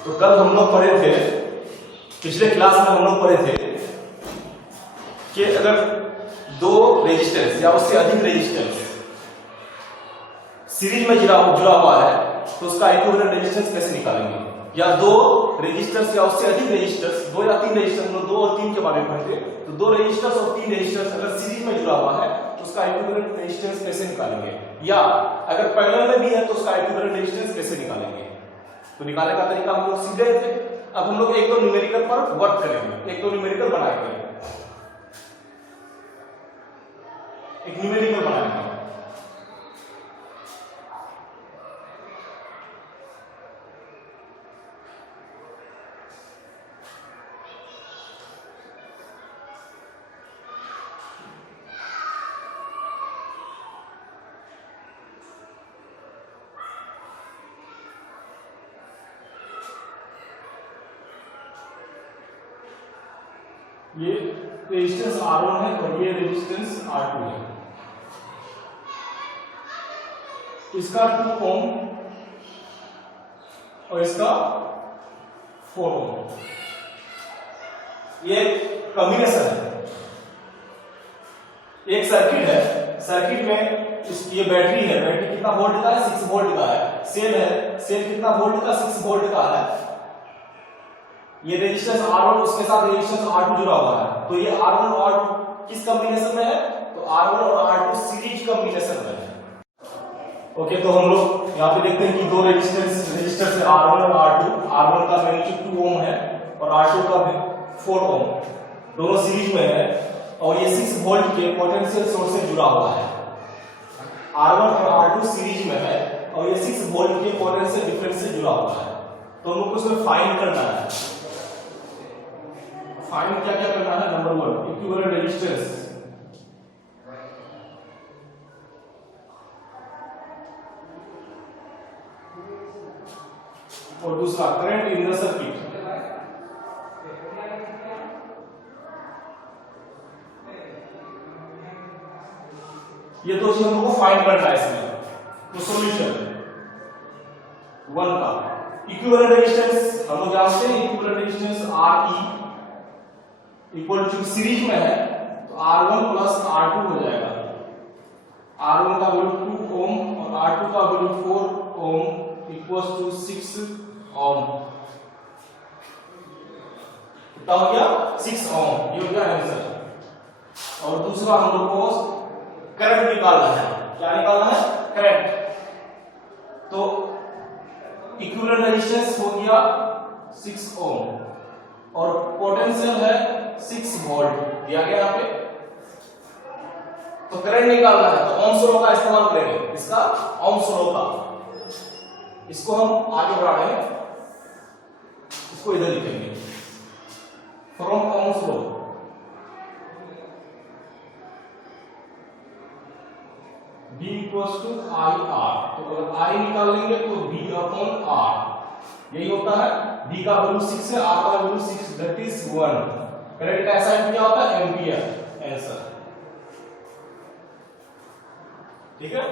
तो कल हम लोग पढ़े थे, पिछले क्लास में हम लोग पढ़े थे कि अगर दो रेजिस्टेंस या उससे अधिक रेजिस्टेंस सीरीज में जुड़ा हुआ है तो उसका इक्विवेलेंट रेजिस्टेंस कैसे निकालेंगे, या दो रेजिस्टेंस या उससे अधिक रेजिस्टेंस, दो या तीन रेजिस्टेंस, हम लोग दो और तीन के बारे में पढ़ते, तो दो रेजिस्टेंस और तीन रेजिस्टेंस अगर सीरीज में जुड़ा हुआ है तो उसका इक्विवेलेंट रेजिस्टेंस कैसे निकालेंगे, या अगर पैरेलल में भी है तो उसका इक्विवेलेंट रेजिस्टेंस कैसे निकालेंगे। तो निकालने का तरीका हम लोग सीख गए थे। अब हम लोग एक तो न्यूमेरिकल पर वर्क करेंगे, एक तो न्यूमेरिकल बनाएंगे, एक न्यूमेरिकल बनाएंगे। ये रेजिस्टेंस R1 है और ये रेजिस्टेंस R2 है। इसका 2 ओम और इसका 4 ओम, ये कॉम्बिनेशन है, एक सर्किट है। सर्किट में ये बैटरी है, बैटरी कितना वोल्ट का है, 6 वोल्ट का है। सेल है, सेल कितना वोल्ट का, 6 वोल्ट का है। ये रेजिस्टेंस R1 उसके साथ रेजिस्टेंस R2 जुड़ा हुआ है, तो ये R1 और R2 किस कॉम्बिनेशन में है, तो R1 और R2 सीरीज कॉम्बिनेशन में है। ओके, तो हम लोग यहाँ पे देखते हैं कि दो रेजिस्टेंस है R1 और R2। R1 का मैग्नीट्यूड 2 ओम है और R2 का 4 ओम, दोनों सीरीज में है और ये 6 वोल्ट के पोटेंशियल सोर्स से जुड़ा हुआ है। R1 और R2 सीरीज में है और ये 6 वोल्ट के पोटेंशियल डिफरेंस से जुड़ा हुआ है। तो हमको उसमें फाइंड करना है। फाइंड क्या क्या करना है, नंबर 1 इक्विवेलेंट रेजिस्टेंस, और दूसरा करंट इन द सर्किट। ये दो चीज हमको फाइंड करना है इसमें। तो सॉल्यूशन 1 का इक्विवेलेंट रेजिस्टेंस हम लोग जानते हैं, equivalent resistance Re equal to series में है तो R1 प्लस R2 हो जाएगा। R1 का वैल्यू 2 ओम और R2 का वैल्यू 4 ओम इक्वल्स टू 6 ओम। कितना हो गया, 6 ओम, ये हो गया आंसर। और दूसरा हम लोग को करंट निकालना है। क्या निकालना है, करंट। तो इक्विवेलेंट रेजिस्टेंस हो गया 6 ओम और पोटेंशियल है 6 वोल्ट दिया गया यहाँ पे। तो करंट निकालना है तो ओम्स लॉ का इस्तेमाल करेंगे, इसका ओम्स लॉ का। इसको हम आगे बढ़ा रहे हैं, इसको इधर लिखेंगे from ohm's law. V equals to IR, तो अगर I निकाल लेंगे तो V अपॉन R, यही होता है। V का वैल्यू 6 है, R का वैल्यू 6, दैट इज 1। करंट का साइन क्या होता है, एम्पियर, आंसर। ठीक है,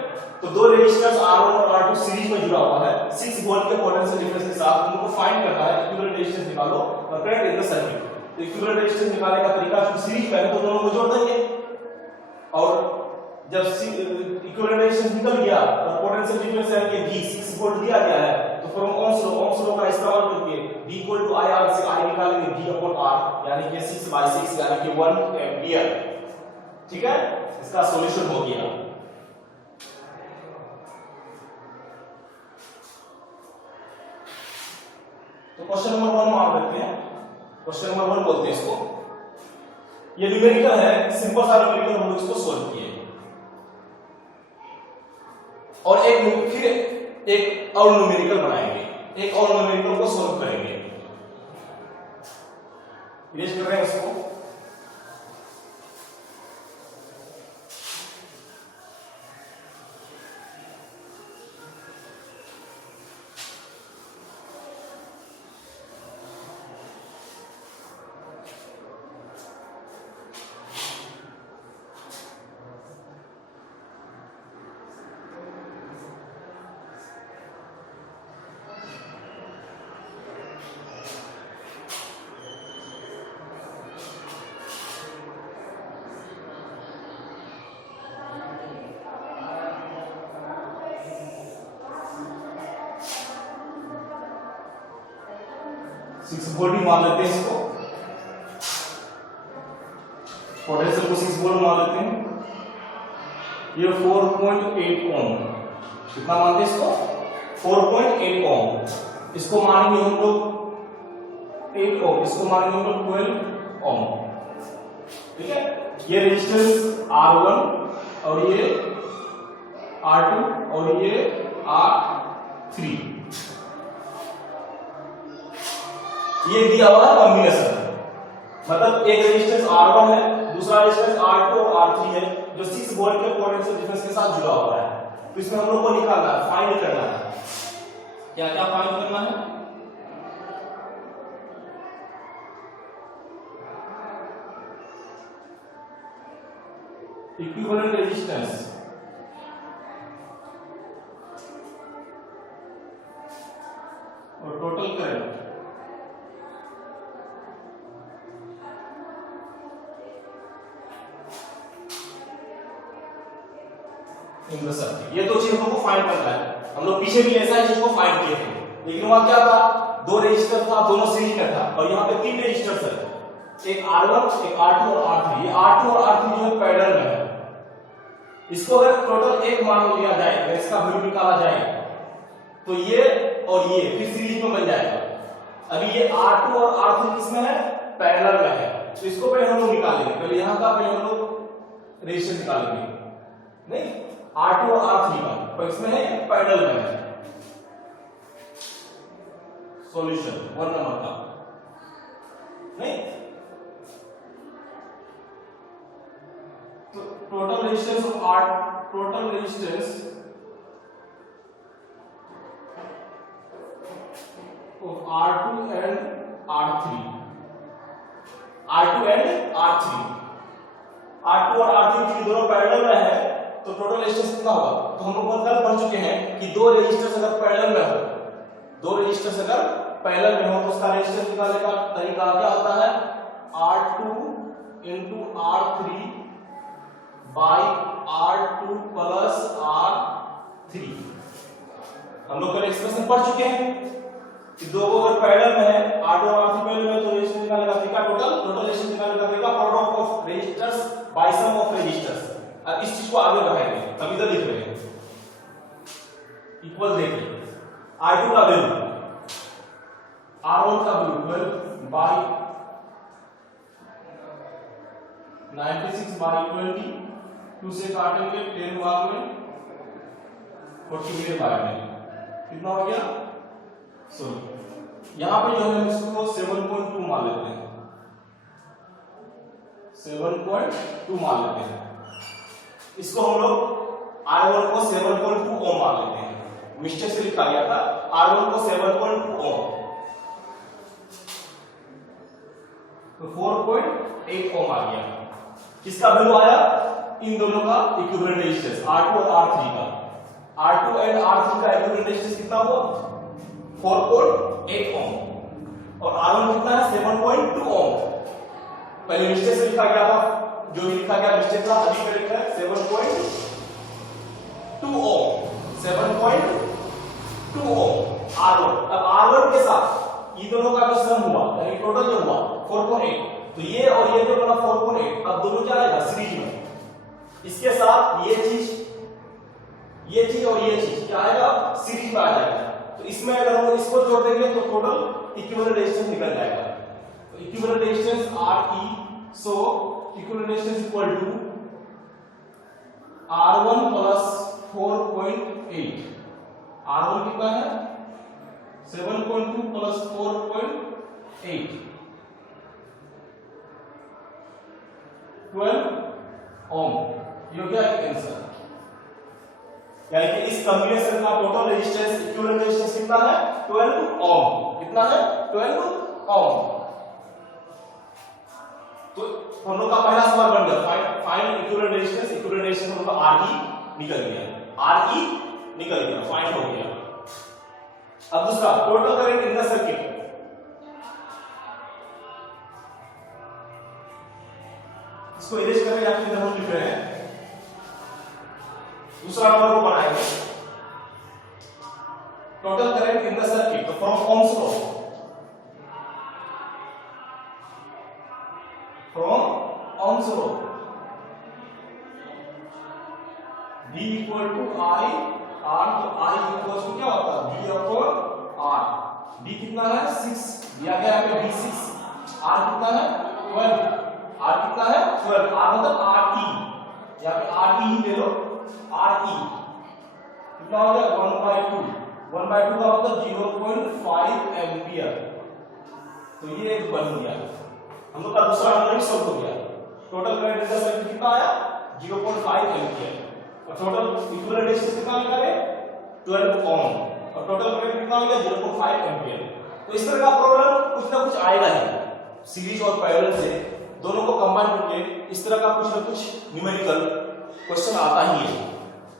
तो दो रेजिस्टर्स R1 और R2 सीरीज में जुड़ा हुआ है, 6 वोल्ट के पोटेंशियल डिफरेंस के साथ। उनको फाइंड करना है, इक्विवेलेंट रेजिस्टेंस निकालो और करंट इन द सर्किट। तो इक्विवेलेंट रेजिस्टेंस निकालने का तरीका, जो सीरीज में है तो दोनों को जोड़ देंगे, और जब इक्विवेलेंट रेजिस्टेंस निकल गया और पोटेंशियल डिफरेंस है कि V 6 वोल्ट दिया गया है, तो फ्रॉम ओम्स लॉ का इस्तेमाल करके V इक्वल टू IR से I निकालेंगे V अपॉन R, यानी कि 6/6 यानी कि 1 एम्पियर। ठीक है, इसका सॉल्यूशन हो गया। तो क्वेश्चन नंबर 1 मान लेते हैं, क्वेश्चन नंबर 1 बोलते हैं इसको। ये न्यूमेरिकल है, सिंपल सा न्यूमेरिकल, हम लोग इसको सॉल्व किए। और एक और न्यूमेरिकल बनाएंगे, एक और न्यूमेरिकल को सॉल्व करेंगे। इरेज कर रहे हैं इसको। 6 वोल्ट ही मान लेते हैं इसको, पोटेंशियल को 6 वोल्ट मान लेते हैं। ये 4.8 ओम, कितना मानते हैं इसको? 4.8 ओम। इसको मानेंगे हम लोग 8 ओम, इसको मानेंगे हम लोग 12 ओम। ठीक है, ये रेजिस्टेंस R1 और ये R2 और ये R3, ये दिया हुआ है कॉम्बिनेशन। मतलब एक रेजिस्टेंस R1 है, दूसरा रेजिस्टेंस R2 और R3 है, जो 6 वोल्ट के पोटेंशियल डिफरेंस के साथ जुड़ा हुआ है। तो इसमें हम लोग को निकालना है, फाइंड करना है। क्या क्या फाइंड करना है? इक्विवेलेंट रेजिस्टेंस और total current in the circuit. ये दो चीज हमको फाइंड करना है। हम लोग पीछे भी ऐसा ही चीज को फाइंड किए थे, लेकिन वहां क्या था, दो रेजिस्टर था, दोनों सीरीज में था, और यहाँ पे 3 रेजिस्टर्स है, एक R1, एक R2 और R3। ये R2 और R3 जो है पैरेलल में है। इसको अगर टोटल एक मान लिया जाए, अगर इसका वैल्यू निकाला जाए, तो ये और ये फिर सीरीज में बन जाएगा। अभी ये R2 और R3 किसमें है? पैरेलल में है। तो इसको पहले हम लोग निकालेंगे, पहले यहाँ का पहले हम लोग रेजिस्टेंस निकालेंगे, नहीं R2 और R3 का, तो इसमें है पैरेलल में है। सॉल्यूशन 1 नंबर का, नहीं तो total resistance of total resistance of R2 and R3, R2 and R3 और R3 की दोनों पैरेलल में है, तो टोटल रेजिस्टेंस कितना होगा? तो हम लोग कल पढ़ चुके हैं कि दो रेजिस्टर्स अगर पैरेलल में हो, दो रेजिस्टर्स अगर पैरेलल में हो, तो उसका रेजिस्टेंस निकालने का तरीका क्या होता है? R2 into R3 by R2 plus R3। हम लोग कल एक्सप्रेशन पढ़ चुके हैं कि दो अगर पैरेलल में है, R2 और R3 पैरेलल में, तो रेजिस्टेंस निकालने का तरीका टोटल रेजिस्टेंस निकालने का तरीका product of resistors by sum of resistors. अब इस चीज को आगे बढ़ाएंगे, हम इधर लिख रहे हैं इक्वल, देखिए R2 का वैल्यू, R1 का वैल्यू 12 बाय 96 बाय 20, 2 से काटेंगे 10 भाग में 40 मेरे बाय में, कितना हो गया? सॉरी, यहां पे जो है इसको 7.2 मान लेते हैं, 7.2 मान लेते हैं। इसको हम लोग R1 को 7.2 ओम मान लेते हैं, मिस्टेक से लिखा गया था R1 को 7.2 ओम, तो 4.8 ओम आ गया। किसका वैल्यू आया? इन दोनों का इक्विवेलेंट रेजिस्टेंस R2 और R3 का। R2 एंड R3 का इक्विवेलेंट रेजिस्टेंस कितना हुआ? 4.8 ओम, और R1 कितना है? 7.2 ओम। पहले मिस्टेक से लिखा गया था, जो भी लिखा गया मिस्टेक था, अभी पे लिखा है 7.2 ओम, 7.2 ओम R1। अब R1 के साथ ये दोनों का जो सम हुआ, यानी टोटल जो हुआ 4.8, तो ये और ये जो बना 4.8, अब दोनों क्या आएगा? सीरीज में। इसके साथ ये चीज और ये चीज क्या आएगा? सीरीज में आ जाएगा। तो इसमें अगर हम इसको जोड़ देंगे तो टोटल इक्विवेलेंट रेजिस्टेंस निकल जाएगा। तो equivalent resistance RE, so equivalent resistance equal to R1 plus 4.8। R1 कितना है? 7.2 प्लस 4.8, 12 ओम। ये हो गया आंसर। यानी कि इस कॉम्बिनेशन का टोटल रेजिस्टेंस, इक्विवेलेंट रेजिस्टेंस कितना है? 12 ओम। कितना है? 12 ओम। तो हम लोग का पहला सवाल बन गया, find equivalent resistance. Equivalent resistance हम लोग का RE निकल गया, RE निकल गया, फाइंड हो गया। अब दूसरा, total current in the circuit. इसको इरेज करें या फिर हम लिख रहे हैं, दूसरा नंबर को बनाएंगे। Total current in the circuit, तो फ्रॉम ओम्स लॉ सुनो, V equal to I R, तो आई इक्वल टू क्या होता है V अपॉन आर। V कितना है 6 दिया गया है V 6, R कितना है 12, R कितना है 12, R मतलब RE, यहाँ पे RE ही ले लो, RE कितना हो गया 1/2, 1/2 का मतलब 0.5 एम्पियर। तो ये एक बन गया, हम लोग का दूसरा आंसर सॉल्व हो गया। Total current in the circuit कितना आया 0.5 एम्पियर, और टोटल इक्विवेलेंट रेजिस्टेंस कितना निकाले 12 ओम, और टोटल करंट कितना हो गया 0.5 एम्पियर। तो इस तरह का प्रॉब्लम कुछ ना कुछ आएगा ही, सीरीज और पैरेलल से दोनों को कंबाइन करके इस तरह का कुछ ना कुछ न्यूमेरिकल क्वेश्चन आता ही है,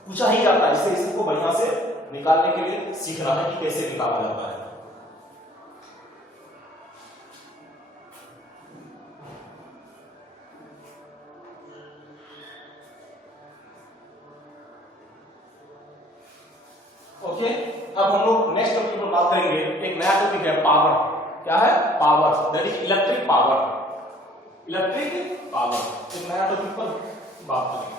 पूछा ही जाता है। इससे इसको बढ़िया से निकालने के लिए सीखना है कि कैसे निकाला जाता है। ओके, अब हम लोग नेक्स्ट टॉपिक पर बात करेंगे। एक नया टॉपिक है पावर। क्या है power, that is electric power. Electric power एक नया टॉपिक पर बात करेंगे।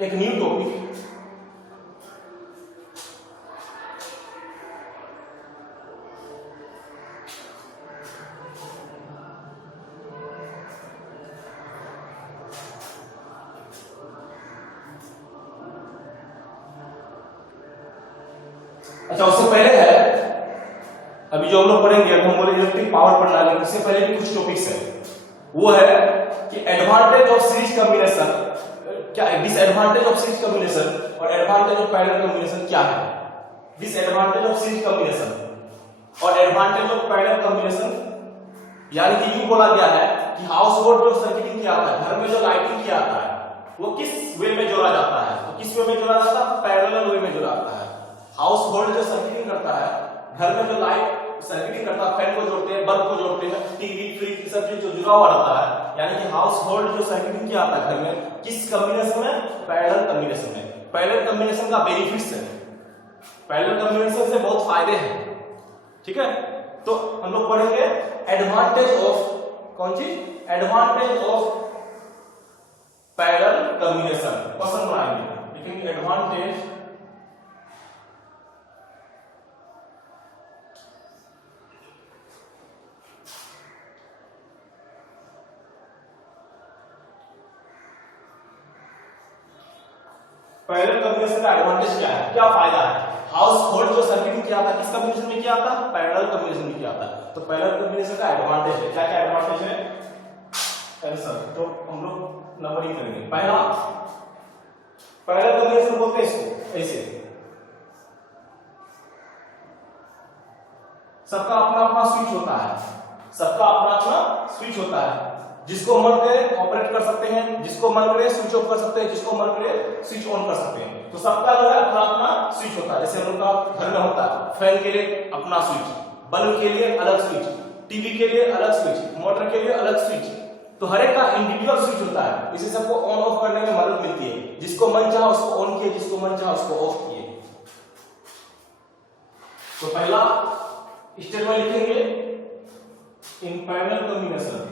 एक न्यू टॉपिक, अच्छा उससे पहले है अभी जो हम लोग पढ़ेंगे, अब हम बोले इलेक्ट्रिक पावर पढ़ना है, उससे पहले भी कुछ टॉपिक्स है। वो है कि एडवांटेज ऑफ सीरीज कॉम्बिनेशन, क्या डिसएडवांटेज ऑफ सीरीज कॉम्बिनेशन और एडवांटेज ऑफ पैरेलल कॉम्बिनेशन क्या है। डिसएडवांटेज ऑफ सीरीज कॉम्बिनेशन और एडवांटेज ऑफ पैरेलल कॉम्बिनेशन, यानी कि यूं बोला गया है कि हाउस होल्ड जो सर्किटिंग किया जाता है, घर में जो लाइटिंग किया जाता है, वो किस वे में जोड़ा जाता है। तो किस वे में जोड़ा जाता है, पैरेलल वे में जोड़ा जाता है। हाउस होल्ड जो सर्किटिंग करता है, घर में जो लाइट सर्किटिंग करता है, फैन को जोड़ते हैं, बल्ब को जोड़ते हैं, टीवी फ्रिज सब चीज जो जुड़ा हुआ रहता है, यानी कि हाउस होल्ड जो सर्किटिंग किया जाता है घर में, किस कॉम्बिनेशन में, पैरेलल कॉम्बिनेशन में। पैरेलल कॉम्बिनेशन का बेनिफिट्स है, पैरेलल कॉम्बिनेशन से बहुत फायदे हैं, ठीक है। तो हम लोग पढ़ेंगे एडवांटेज ऑफ कौन चीज, advantage of parallel combination, question बनाएंगे, लेकिन एडवांटेज पैरेलल कॉम्बिनेशन का एडवांटेज क्या है, क्या फायदा है। हाउस होल्ड जो सर्किटिंग किया था किस कॉम्बिनेशन में किया था, पैरेलल कॉम्बिनेशन में किया था। तो पैरेलल कॉम्बिनेशन का एडवांटेज है, क्या क्या एडवांटेज है आंसर तो हम लोग नंबरिंग करेंगे। पहला पैरेलल कॉम्बिनेशन बोलते हैं इसको ऐसे, सबका अपना अपना स्विच होता है, सबका अपना अपना स्विच होता है, जिसको मन करे ऑपरेट कर सकते हैं, जिसको मन करे स्विच ऑफ कर सकते हैं, जिसको मन करे स्विच ऑन कर सकते हैं। तो सबका जो है अपना अपना स्विच होता है। जैसे हम लोग का घर में होता है, फैन के लिए अपना स्विच, बल्ब के लिए अलग स्विच, टीवी के लिए अलग स्विच, मोटर के लिए अलग स्विच। तो हर एक का इंडिविजुअल स्विच होता है, इसे सबको ऑन ऑफ करने में मदद मिलती है। जिसको मन चाहा उसको ऑन किए, जिसको मन चाहा उसको ऑफ किए। तो पहला स्टेप में लिखेंगे in parallel combination,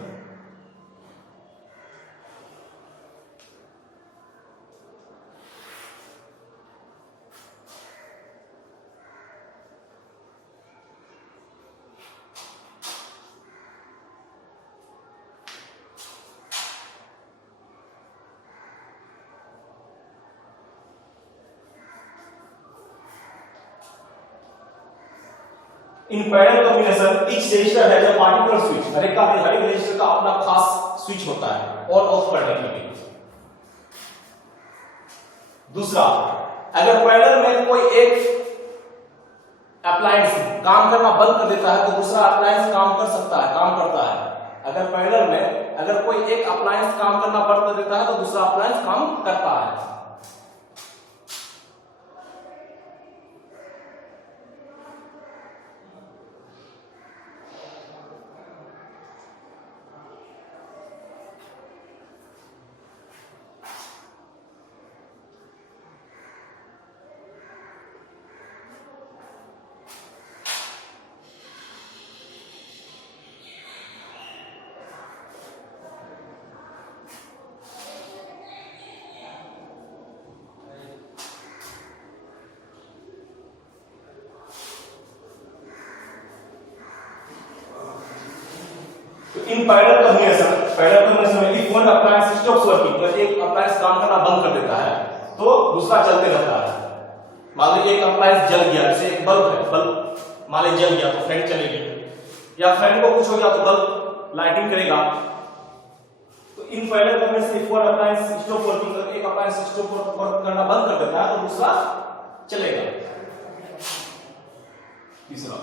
in parallel combination each resistor has a particular switch, हर एक रजिस्टर का अपना खास स्विच होता है ऑन ऑफ करने के लिए। दूसरा, अगर पैरेलल में कोई एक अप्लायंस काम करना बंद कर देता है तो दूसरा अप्लायंस काम कर सकता है, काम करता है। अगर पैरेलल में अगर कोई एक अप्लायंस काम करना बंद कर देता है तो दूसरा अप्लायंस काम करता है। इन पैरेलल कॉम्बिनेशन में if one appliance stops working, मतलब एक अप्लायंस काम करना बंद कर देता है तो दूसरा चलते रहता है। मान लो एक अप्लायंस जल गया, जैसे एक बल्ब है, बल्ब मान लो जल गया तो फैन चलेगी, या फैन को कुछ हो गया तो बल्ब लाइटिंग करेगा। तो इन parallel combination if one appliance stop working, एक अप्लायंस स्टॉप वर्क करना बंद कर देता है तो दूसरा चलेगा। तीसरा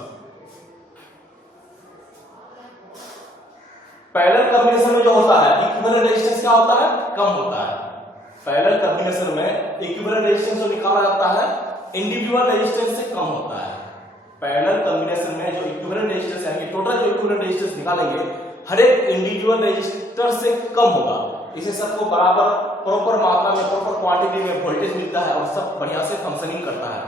पैरेलल कॉम्बिनेशन में जो होता है इक्विवेलेंट रेजिस्टेंस क्या होता है, कम होता है। पैरेलल कॉम्बिनेशन में इक्विवेलेंट रेजिस्टेंस जो निकाला जाता है इंडिविजुअल रेजिस्टेंस से कम होता है। पैरेलल कॉम्बिनेशन में जो इक्विवेलेंट रेजिस्टेंस है, टोटल जो इक्विवेलेंट रेजिस्टेंस निकालेंगे हर एक इंडिविजुअल रेजिस्टर से कम होगा। इसे सबको बराबर प्रॉपर मात्रा में, प्रॉपर क्वांटिटी में वोल्टेज मिलता है और सब बढ़िया से फंक्शनिंग करता है।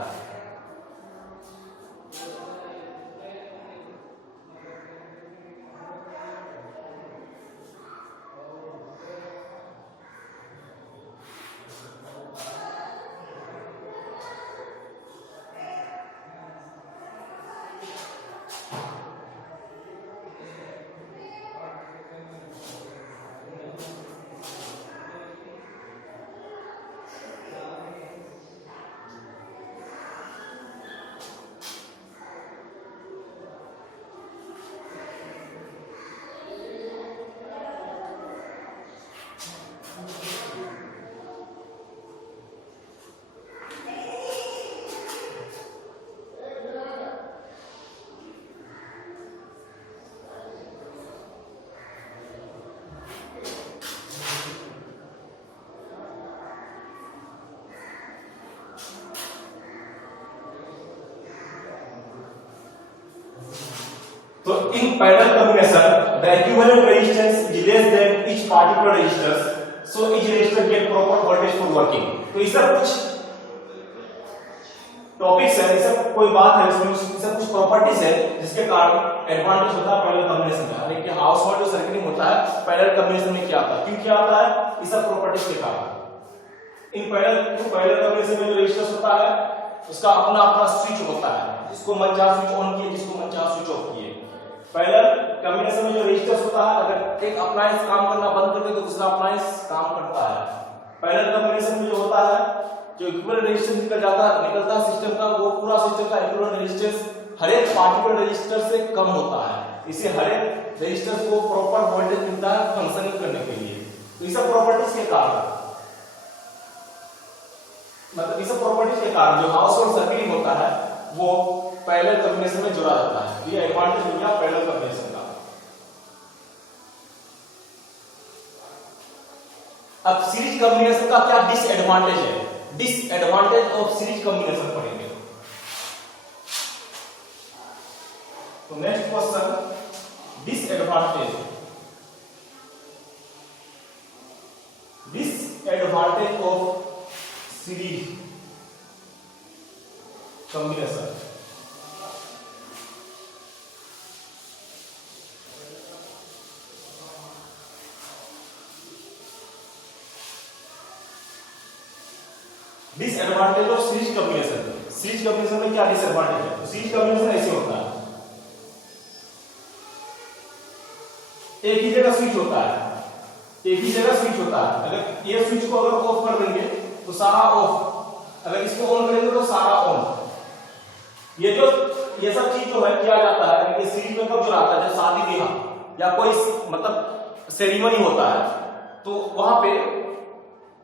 So in parallel combination, the equivalent resistance is less than each particular resistors, so each resistor get proper voltage for working. तो ये सब कुछ टॉपिक्स है, ये सब कोई बात है, इसमें ये सब कुछ प्रॉपर्टीज है जिसके कारण एडवांटेज होता है पैरेलल कॉम्बिनेशन का। यानी कि हाउस होल्ड जो सर्किटिंग होता है पैरेलल कॉम्बिनेशन में क्या होता है, क्यों क्या होता है, ये सब प्रॉपर्टीज के कारण। इन पैरेलल कॉम्बिनेशन में जो रेजिस्टेंस होता है उसका अपना अपना स्विच होता है, जिसको मनचाहा स्विच ऑन किए, जिसको मनचाहा स्विच ऑफ किए। पैरेलल कॉम्बिनेशन में जो रेजिस्टेंस होता है, अगर एक अप्लायंस काम करना बंद कर दे तो दूसरा अप्लायंस काम करता है। पैरेलल कॉम्बिनेशन में जो होता है, जो इक्विवेलेंट रेजिस्टेंस निकलता है सिस्टम का, वो पूरा सिस्टम का इक्विवेलेंट रेजिस्टेंस हर एक पार्टिकुलर रेजिस्टर से कम होता है। इसे हर एक रेजिस्टर को प्रॉपर वोल्टेज मिलता है फंक्शनिंग करने के लिए। तो ये सब प्रॉपर्टीज के कारण, मतलब इस प्रॉपर्टीज के कारण जो हाउस होल्ड सर्किटिंग होता है वो पैरेलल कॉम्बिनेशन में जोड़ा जाता है। ये एडवांटेज हो गया पैरेलल कॉम्बिनेशन का। अब सीरीज कॉम्बिनेशन का क्या डिसएडवांटेज है, डिसएडवांटेज ऑफ सीरीज कॉम्बिनेशन पढ़ेंगे। तो next question, disadvantage of series combination. Disadvantage of series combination, series combination में क्या डिसएडवांटेज है। सीरीज कॉम्बिनेशन ऐसे होता है, एक ही जगह स्विच होता है, एक ही जगह स्विच होता है। अगर ये स्विच को अगर ऑफ कर देंगे तो सारा ऑफ, अगर इसको ऑन करेंगे तो सारा ऑन। ये सब चीज जो है किया जाता है कि सीरीज में कब जो आता है, जब शादी ब्याह या कोई मतलब सेरेमनी होता है तो वहां पे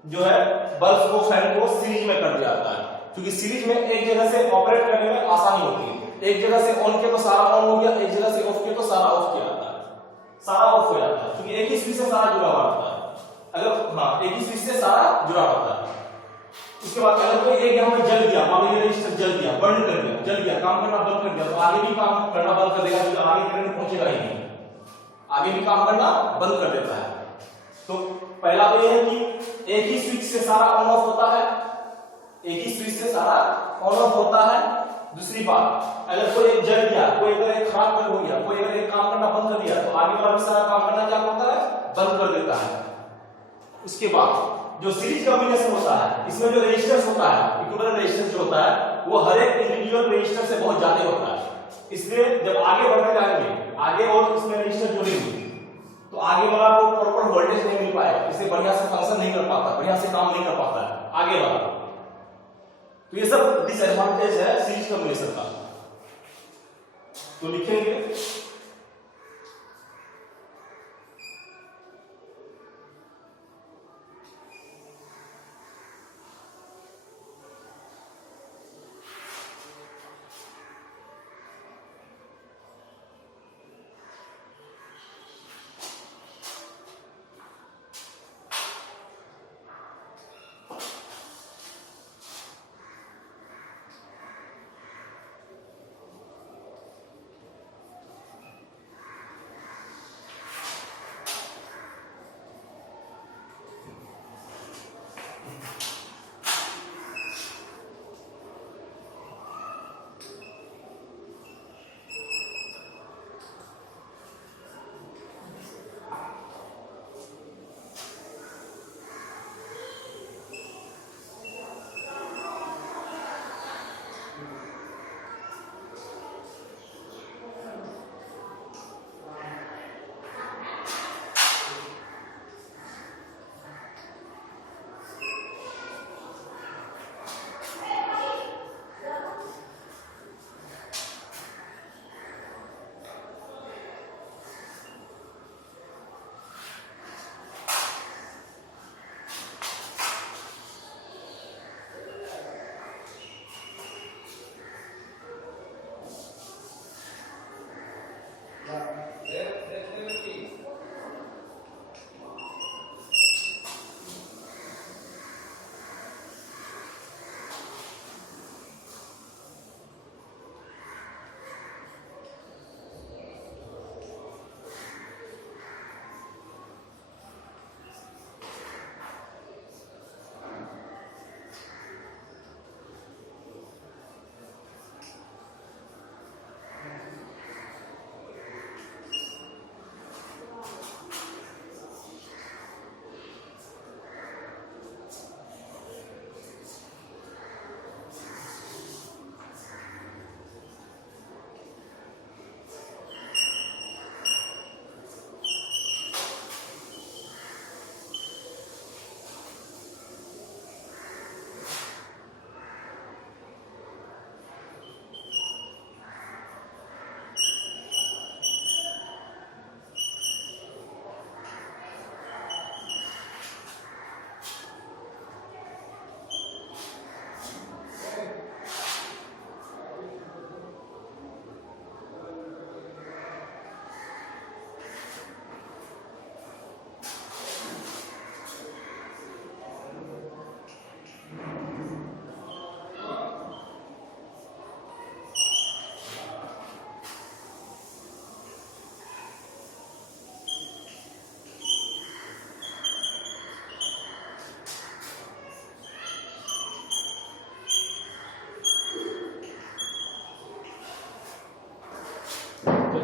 जो है बल्ब को, फैन को सीरीज में कर दिया जाता है, क्योंकि सीरीज में एक जगह से ऑपरेट करने में आसानी होती है। एक जगह से ऑन किया तो सारा ऑन हो गया, एक जगह से ऑफ किया तो सारा ऑफ किया जाता है, सारा ऑफ हो जाता है, क्योंकि एक ही स्विच से सारा जुड़ा हुआ होता है। अगर हाँ एक ही स्विच से सारा जुड़ा होता है। उसके बाद अगर कोई एक यहाँ पे जल गया, मान लीजिए रजिस्टर जल गया, बंद कर दिया, जल गया, काम करना बंद कर दिया, तो आगे भी काम करना बंद कर देगा, क्योंकि आगे करंट पहुंचेगा ही नहीं, आगे भी काम करना बंद कर देता है। तो पहला तो यह है कि एक ही स्विच से सारा ऑन ऑफ होता है, एक ही स्विच से सारा ऑन ऑफ होता है। दूसरी बात, अगर कोई एक जल गया, कोई अगर एक खराब हो गया, कोई अगर एक काम करना बंद कर दिया तो आगे वाला भी सारा काम करना क्या करता है, बंद कर देता है। उसके बाद जो सीरीज कॉम्बिनेशन होता है, इसमें जो रेजिस्टेंस होता है, इक्विवेलेंट रेजिस्टेंस जो होता है वो हर एक इंडिविजुअल रेजिस्टर से बहुत ज्यादा होता है। इसलिए जब आगे बढ़ते जाएंगे, आगे और इसमें रेजिस्टर जुड़ेंगे तो आगे वाला को प्रॉपर वोल्टेज नहीं मिल पाएगा, इसे बढ़िया से फंक्शन नहीं कर पाता, बढ़िया से काम नहीं कर पाता है आगे वाला। तो ये सब डिसएडवांटेज है सीरीज कॉम्बिनेशन का। तो लिखेंगे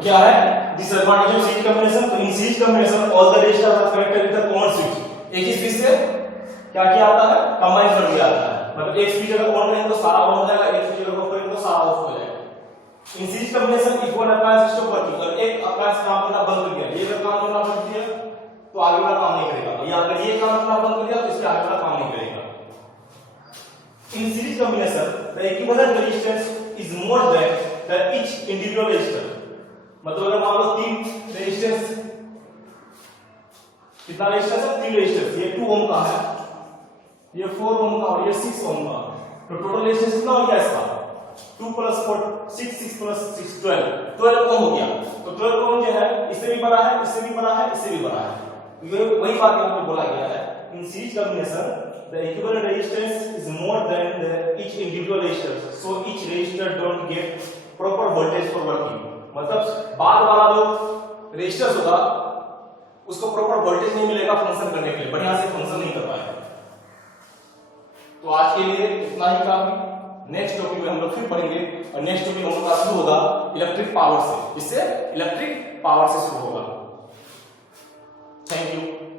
क्या है डिसएडवांटेज ऑफ सीरीज कॉम्बिनेशन। तो in series combination all the resistors are connected with the common switch. एक ही स्विच से क्या किया आता है, कंबाइन कर दिया आता है। मतलब एक स्विच अगर ऑन है तो सारा ऑन हो जाएगा, एक स्विच अगर ऑफ करेंगे तो सारा ऑफ हो जाएगा। इन series combination if one appliance stop working, और एक अप्लायंस काम करना बंद कर दिया, ये अगर काम करना बंद किया तो आगे वाला काम नहीं करेगा, या अगर ये काम करना बंद कर दिया तो इसके आगे वाला काम नहीं करेगा। In series combination the equivalent resistance is more than the each individual resistor. मतलब अगर मान लो तीन रेजिस्टेंस, कितना रेजिस्टेंस है, तीन रेजिस्टेंस, ये 2 ओम का है, ये 4 ओम का और ये 6 ओम का, तो टोटल रेजिस्टेंस कितना हो गया इसका 2 + 4 6 6 + 6 12 ओम हो गया। तो 12 ओम जो है इससे भी बड़ा है, इससे भी बड़ा है, इससे भी बड़ा है। ये वही बात यहां पे बोला गया है in series combination the equivalent resistance is more than the each individual resistor, so each resistor don't get proper voltage for working. मतलब बाद वाला जो रेजिस्टर होगा उसको प्रॉपर वोल्टेज नहीं मिलेगा फंक्शन करने के लिए, बढ़िया से फंक्शन नहीं कर पाएगा। तो आज के लिए इतना ही काफी। नेक्स्ट टॉपिक में हम लोग फिर पढ़ेंगे, और नेक्स्ट टॉपिक हम लोग का शुरू होगा इलेक्ट्रिक पावर से। इससे इलेक्ट्रिक पावर से शुरू होगा। Thank you.